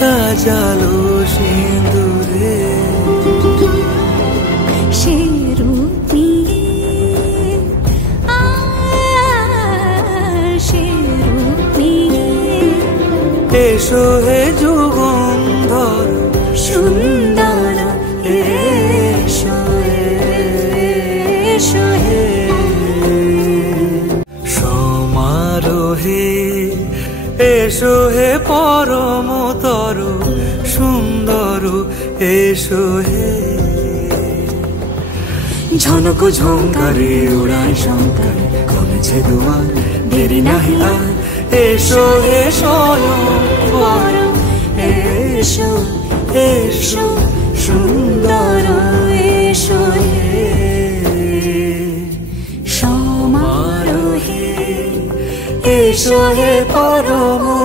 সাজালো সিঁদুরে সে রূপ নিয়ে সে রূপ নিয়ে এসো হে যুগন্ধর সুন্দর এসো এসো হে সমারোহে এসো হে পরমতর সুন্দর এসো হে ঝনক ঝঙ্কারে উড়ায় শঙ্কর কমেছে দুয়ার দেরি নাহি আর এসো হে স্বয়ংবর এসো এসো সুন্দর এসো হে সমারোহে এসো হে পরম